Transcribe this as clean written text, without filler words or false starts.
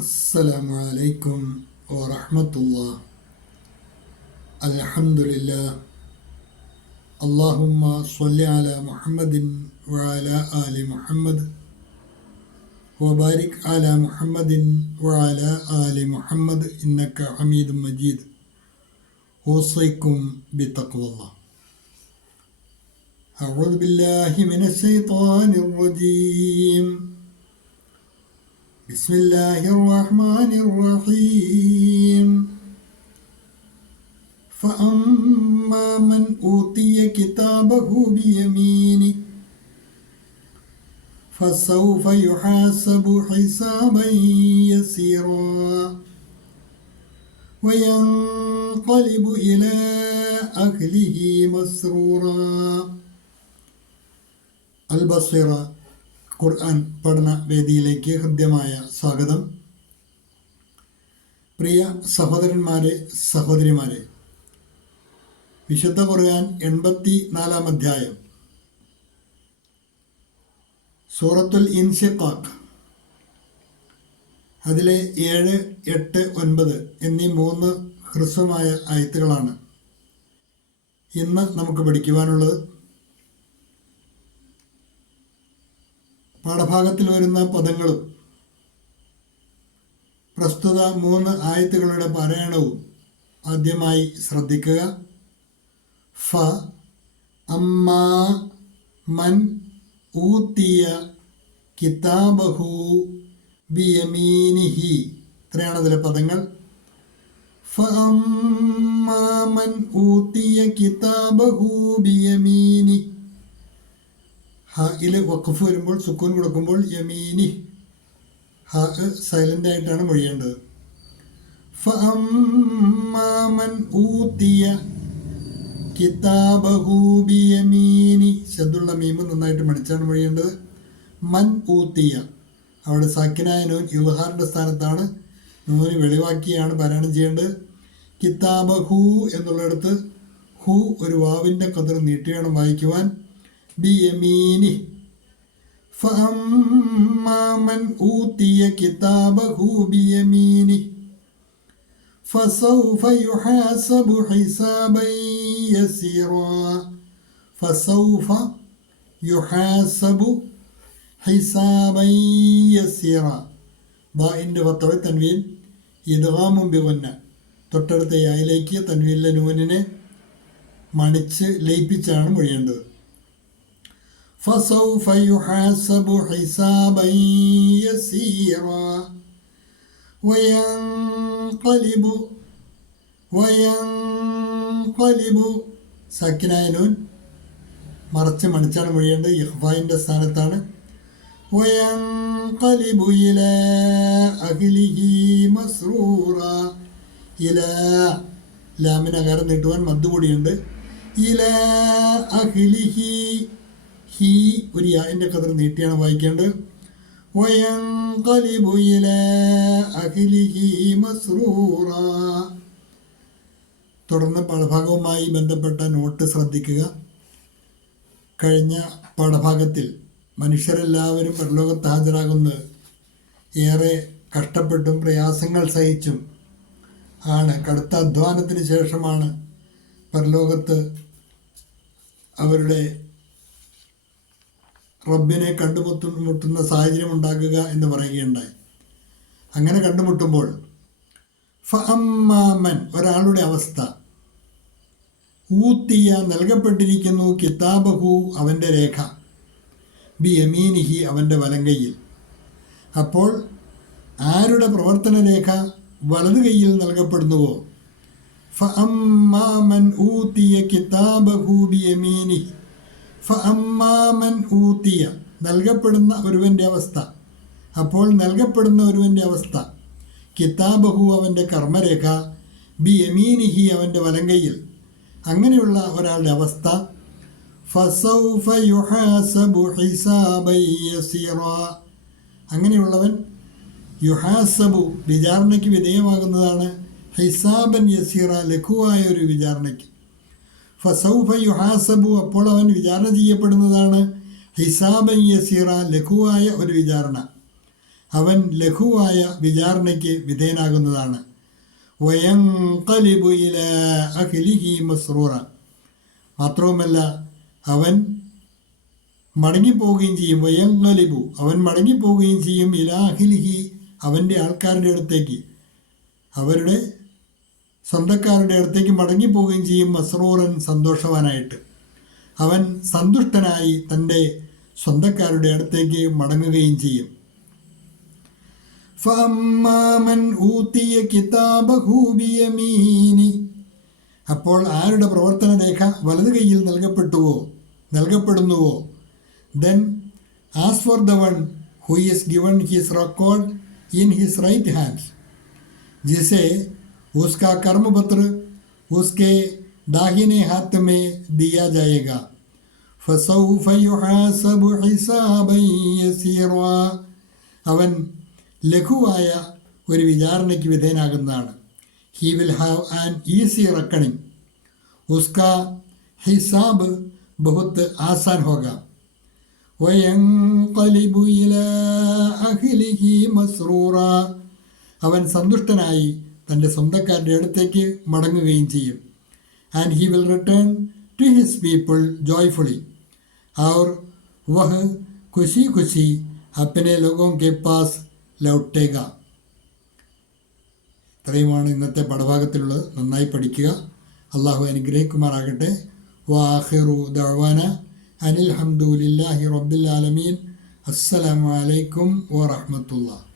السلام عليكم ورحمة الله. الحمد لله. اللهم صل على محمد وعلى آل محمد وبارك على محمد وعلى آل محمد إنك حميد مجيد. أوصيكم بتقوى الله. أعوذ بالله من الشيطان الرجيم. بسم الله الرحمن الرحيم. فأما من أوتي كتابه بيمينه فسوف يحاسب حسابا يسيرا وينقلب إلى أهله مسرورا. البصيرة ഖുർആൻ പഠന വേദിയിലേക്ക് ഹൃദ്യമായ സ്വാഗതം. പ്രിയ സഹോദരന്മാരെ, സഹോദരിമാരെ, വിശുദ്ധ ഖുർആൻ 84 അധ്യായം സൂറത്തുൽ ഇൻഷിഖാഖ്, അതിലെ 7, 8, 9 എന്നീ 3 ഹ്രസ്വമായ ആയത്തുകളാണ് ഇന്ന് നമുക്ക് പഠിക്കുവാനുള്ളത്. പാഠഭാഗത്തിൽ വരുന്ന പദങ്ങളും പ്രസ്തുത 3 ആയത്തുകളുടെ പാരായണവും ആദ്യമായി ശ്രദ്ധിക്കുക. ഫ അമ്മാ മൻ ഊത്തിയ കിതാബഹു ബിയമീനിഹി, ഇത്രയാണ് അതിലെ പദങ്ങൾ. ഫ അമ്മാ മൻ ഊത്തിയ കിതാബഹു ബിയമീനി, ഹയിൽ വഖഫ് വരുമ്പോൾ സുക്കൂൻ കൊടുക്കുമ്പോൾ യമീനി, ഹ സൈലൻ്റ് ആയിട്ടാണ് മൊഴിയേണ്ടത്. ഫഅമ്മാ മൻ ഊതിയ കിതാബഹു ബിയമീനി, ശബ്ദുള്ള മീമ് നന്നായിട്ട് മടിച്ചാണ് മൊഴിയേണ്ടത്. മൻ ഊത്തിയ, അവിടെ സാക്കിനായ നൂൻ ഇൽഹാറിൻ്റെ സ്ഥാനത്താണ്, നൂന് വെളിവാക്കിയാണ് പാരായണം ചെയ്യേണ്ടത്. കിതാബഹു എന്നുള്ളിടത്ത് ഹു ഒരു വാവിൻ്റെ ഖദർ നീട്ടി വേണം വായിക്കുവാൻ. ബിയമീനി, ഫഅമ്മാ മൻ ഊതിയ കിതാബഹു ബിയമീനി ഫസൗഫ യുഹാസബു ഹിസാബൻ യസീറാ. ഫസൗഫ യുഹാസബു ഹിസാബൻ യസീറാ. ബാഇൻ്റെ ഫത്തഹ് തൻവീൻ ഇദ്ഗാമും ബിഗുന്ന, തൊട്ടടുത്ത യായിലേക്ക് തൻവീനിലെ നൂനിനെ മണിച്ച് ലയിപ്പിച്ചാണ് മൊഴിയേണ്ടത്. فسوف يحاسب حسابا يسيرا وينقلب സാക്കിനായ നൂൻ മറച്ച് മണിച്ചാണ് മൊഴിയേണ്ടത്, ഇഖ്ഫായിൻ്റെ സ്ഥാനത്താണ്. വയൻഖലിബു ഇലാ അഹ്ലിഹി മസ്റൂറാ. ഇലാ ലാമിന് അകാരം നീട്ടുവാൻ മദ്ദുകൂടിയുണ്ട്. ഇലാ അഹ്ലിഹി, ഹി ഒരു യാൻ്റെ ഖദർ നീട്ടിയാണ് വായിക്കേണ്ടത്. വയൻഖലിബു ഇലാ അഹ്ലിഹി മസ്റൂറാ. തുടർന്ന് പാഠഭാഗവുമായി ബന്ധപ്പെട്ട നോട്ട് ശ്രദ്ധിക്കുക. കഴിഞ്ഞ പാഠഭാഗത്തിൽ മനുഷ്യരെല്ലാവരും പരലോകത്ത് ഹാജരാകുന്നത് ഏറെ കഷ്ടപ്പെട്ടും പ്രയാസങ്ങൾ സഹിച്ചും ആണ്. കടുത്ത അധ്വാനത്തിന് ശേഷമാണ് പരലോകത്ത് അവരുടെ റബ്ബിനെ കണ്ടുമുട്ടുന്ന സാഹചര്യം ഉണ്ടാക്കുക എന്ന് പറയുകയുണ്ടായി. അങ്ങനെ കണ്ടുമുട്ടുമ്പോൾ ഫഅമ്മാ മൻ, ഒരാളുടെ അവസ്ഥ, ഊത്തിയ നൽകപ്പെട്ടിരിക്കുന്നു, കിതാബഹു അവൻ്റെ രേഖ, ബിയമീനിഹി അവൻ്റെ വലങ്കയിൽ. അപ്പോൾ ആരുടെ പ്രവർത്തന രേഖ വലതു കൈയിൽ നൽകപ്പെടുന്നുവോ, ഫഅമ്മാ മൻ ഊത്തിയ കിതാബഹു ബിയമീനിഹി, ഫഅമ്മാ മൻ ഊത്തിയ നൽകപ്പെടുന്ന ഒരുവൻ്റെ അവസ്ഥ. അപ്പോൾ നൽകപ്പെടുന്ന ഒരുവൻ്റെ അവസ്ഥ, കിതാബഹു അവൻ്റെ കർമ്മരേഖ, ബിയമീനിഹി അവൻ്റെ വലങ്കയിൽ. അങ്ങനെയുള്ള ഒരാളുടെ അവസ്ഥ, ഫസൗഫ യുഹാസബു ഹിസാബൻ യസീറാ, അങ്ങനെയുള്ളവൻ യുഹാസബു വിചാരണയ്ക്ക് വിധേയമാകുന്നതാണ്. ഹിസാബൻ യസീറ ലഘുവായ ഒരു വിചാരണയ്ക്ക്. ഫസൗഫ യുഹാസബു അപ്പോൾ അവൻ വിചാരണ ചെയ്യപ്പെടുന്നതാണ്. ഹിസാബൻ യസീറ ലഘുവായ ഒരു വിചാരണ. അവൻ ലഘുവായ വിചാരണയ്ക്ക് വിധേയനാകുന്നതാണ്. വയൻഖലിബു ഇലാ അഹ്ലിഹി മസ്റൂറ, മാത്രവുമല്ല അവൻ മടങ്ങിപ്പോവുകയും ചെയ്യും. വയൻഖലിബു, അവൻ മടങ്ങിപ്പോവുകയും ചെയ്യും. ഇലാ അഹ്ലിഹി, അവൻ്റെ ആൾക്കാരുടെ അടുത്തേക്ക്, അവരുടെ സ്വന്തക്കാരുടെ അടുത്തേക്ക് മടങ്ങിപ്പോവുകയും ചെയ്യും. മസ്റൂറൻ, സന്തോഷവാനായിട്ട്. അവൻ സന്തുഷ്ടനായി തൻ്റെ സ്വന്തക്കാരുടെ അടുത്തേക്ക് മടങ്ങുകയും ചെയ്യും. ഫഅമ്മാ മൻ ഊതിയ കിതാബഹു ബിയമീനി, അപ്പോൾ ആരുടെ പ്രവർത്തന രേഖ വലതു കൈയിൽ നൽകപ്പെടുന്നുവോ, then as for the one who is given his record in his right hand, जिसे उसका कर्मपत्र उसके दाहिने हाथ में दिया जाएगा, फसौफ युहासबु हिसाबन यसीरा, അവൻ ലഘുവായ ഒരു വിചാരണയ്ക്ക് വിധേയനാകുന്നതാണ്. He will have an easy reckoning, ഉസ്കാ ഹിസാബ് ബഹുത്ത് ആസാൻ ഹോഗ. വയൻഖലിബു ഇലാ അഹ്ലിഹി മസ്റൂറ, അവൻ സന്തുഷ്ടനായി തൻ്റെ സ്വന്തക്കാരുടെ അടുത്തേക്ക് മടങ്ങുകയും ചെയ്യും. And he will return to his people joyfully, और वह खुशी खुशी अपने लोगों के पास ലൗട്ടേക. ഇത്രയുമാണ് ഇന്നത്തെ പാഠഭാഗത്തിലുള്ളത്. നന്നായി പഠിക്കുക. അള്ളാഹു അനുഗ്രഹിക്കുമാറാകട്ടെ. വാഹിറു ദഅ്വാന അനിൽ ഹംദുലില്ലാഹി റബ്ബിൽ ആലമീൻ. അസ്സലാമു അലൈക്കും വറഹ്മത്തുള്ളാഹി.